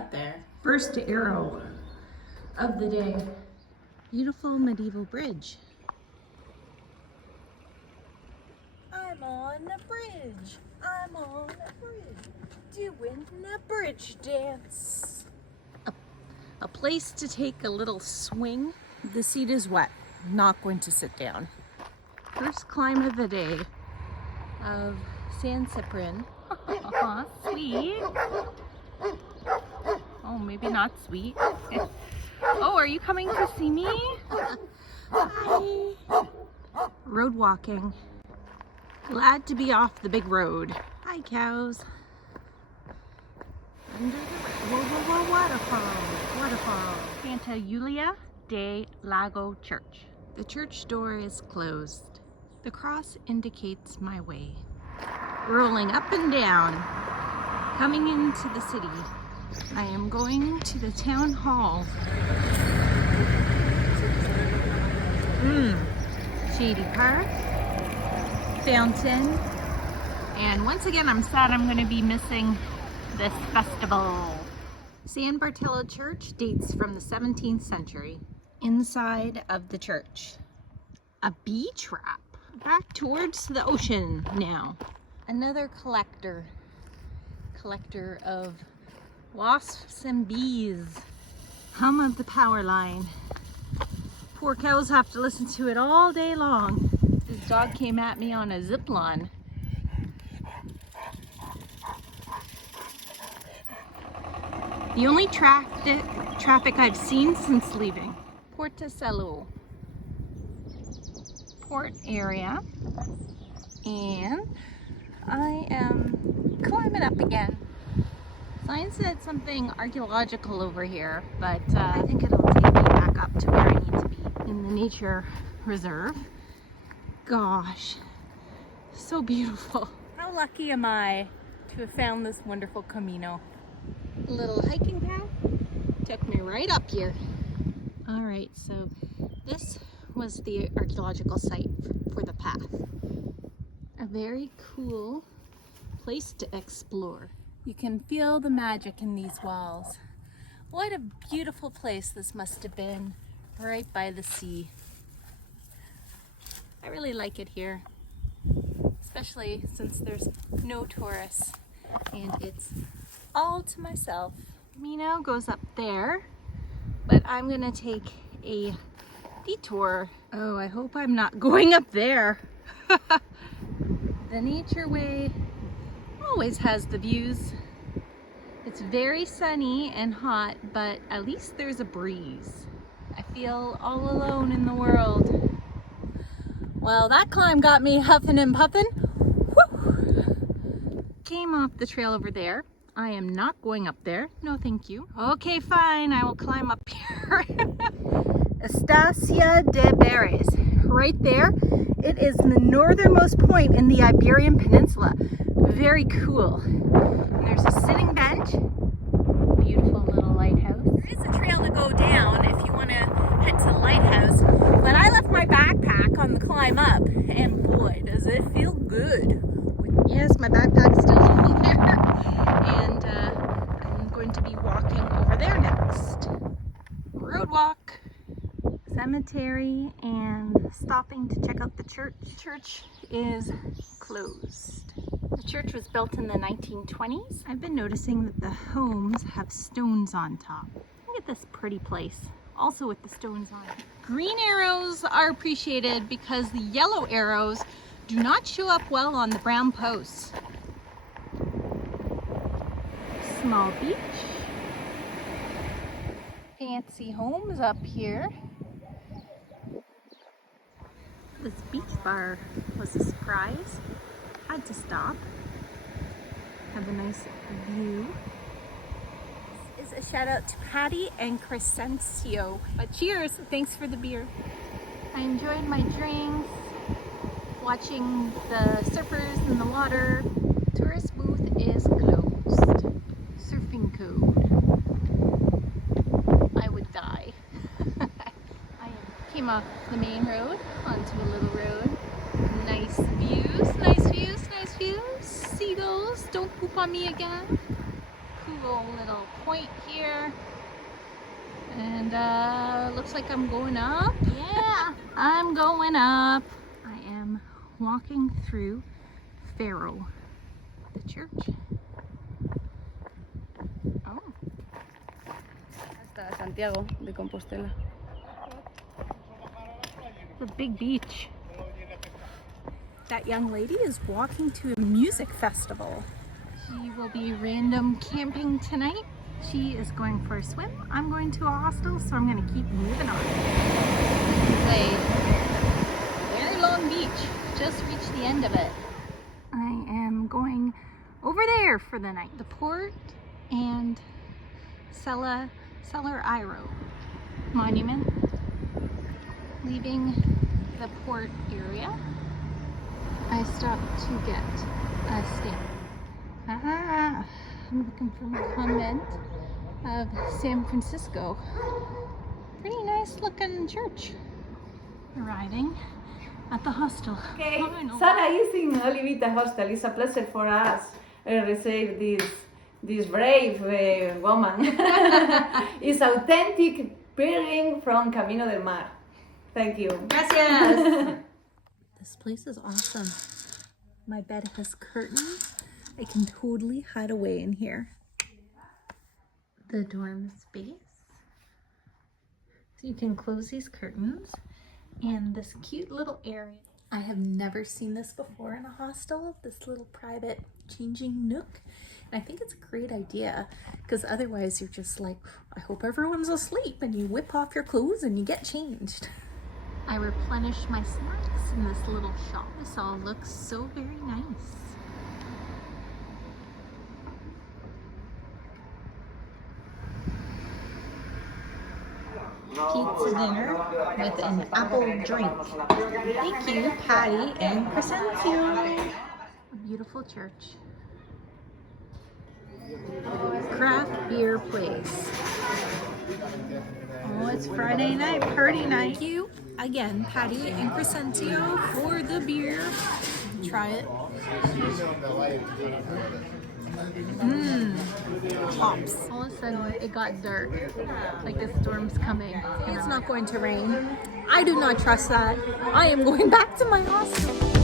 out there. First arrow of the day. Beautiful medieval bridge. I'm on a bridge. I'm on a bridge. Doing a bridge dance. A place to take a little swing. The seat is wet. Not going to sit down. First climb of the day of San Ciprian. Sweet. Oh, maybe not sweet. Oh, are you coming to see me? Hi. Road walking. Glad to be off the big road. Hi, cows. Under the waterfall. Waterfall. Santa Julia de Lago Church. The church door is closed. The cross indicates my way. Rolling up and down, coming into the city. I am going to the town hall. Shady Park, fountain, and once again I'm sad I'm going to be missing this festival. San Bartolo Church dates from the 17th century. Inside of the church, a bee trap. Back towards the ocean now. Another collector of wasps and bees. Hum of the power line. Poor cows have to listen to it all day long. This dog came at me on a zip line. The only traffic I've seen since leaving. Portocelo. Port area. And I am climbing up again. Sign said something archaeological over here, but I think it'll take me back up to where I need to be in the nature reserve. Gosh, so beautiful. How lucky am I to have found this wonderful Camino. A little hiking path took me right up here. All right, so this was the archaeological site for the path. A very cool place to explore. You can feel the magic in these walls. What a beautiful place this must have been, right by the sea. I really like it here, especially since there's no tourists and it's all to myself. Camino goes up there, but I'm gonna take a detour. Oh, I hope I'm not going up there. The nature way always has the views. It's very sunny and hot, but at least there's a breeze. I feel all alone in the world. Well, that climb got me huffing and puffing. Woo! Came off the trail over there. I am not going up there. No, thank you. Okay, fine. I will climb up here. Estancia de Beres. Right there. It is the northernmost point in the Iberian Peninsula. Very cool. And there's a sitting bench. Beautiful little lighthouse. There is a trail to go down if you want to head to the lighthouse. But I left my backpack on the climb up, and boy, does it feel good. Yes, my backpack's still in there. And I'm going to be walking over there next. Road walk, cemetery, and stopping to check out the church. The church is closed. The church was built in the 1920s. I've been noticing that the homes have stones on top. Look at this pretty place, also with the stones on it. Green arrows are appreciated because the yellow arrows do not show up well on the brown posts. Small beach. Fancy homes up here. This beach bar was a surprise. Had to stop. Have a nice view. This is a shout out to Patty and Crescencio. But cheers, thanks for the beer. I enjoyed my drinks, watching the surfers in the water. Tourist booth is closed. Surfing code. I would die. I came off the main road onto a little road. Nice views, nice views, nice views. Seagulls, don't poop on me again. Cool. cool little point here. And looks like I'm going up. Yeah, I'm going up. I am walking through Pharo, the church. Oh. Hasta Santiago de Compostela. The big beach. That young lady is walking to a music festival. She will be random camping tonight. She is going for a swim. I'm going to a hostel, so I'm going to keep moving on. It's a very long beach. Just reached the end of it. I am going over there for the night. The port and Cellar Iro monument. Leaving the port area, I stopped to get a stamp. I'm looking for a convent of San Francisco. Pretty nice looking church. Arriving at the hostel. Okay, Sarah is in Olivia Hostel. It's a pleasure for us to receive this brave woman. It's authentic peeling from Camino del Mar. Thank you. Gracias. This place is awesome. My bed has curtains. I can totally hide away in here. The dorm space. So you can close these curtains and this cute little area. I have never seen this before in a hostel, this little private changing nook. And I think it's a great idea because otherwise you're just like, I hope everyone's asleep, and you whip off your clothes and you get changed. I replenished my snacks in this little shop. This all looks so very nice. Pizza dinner with an apple drink. Thank you, Patty and Crescencio. A beautiful church. Craft beer place. Oh, it's Friday night, party night. Thank you again, Patty and Crescencio, for the beer. Try it. Tops. All of a sudden, it got dark. Like the storm's coming. It's not going to rain. I do not trust that. I am going back to my hostel.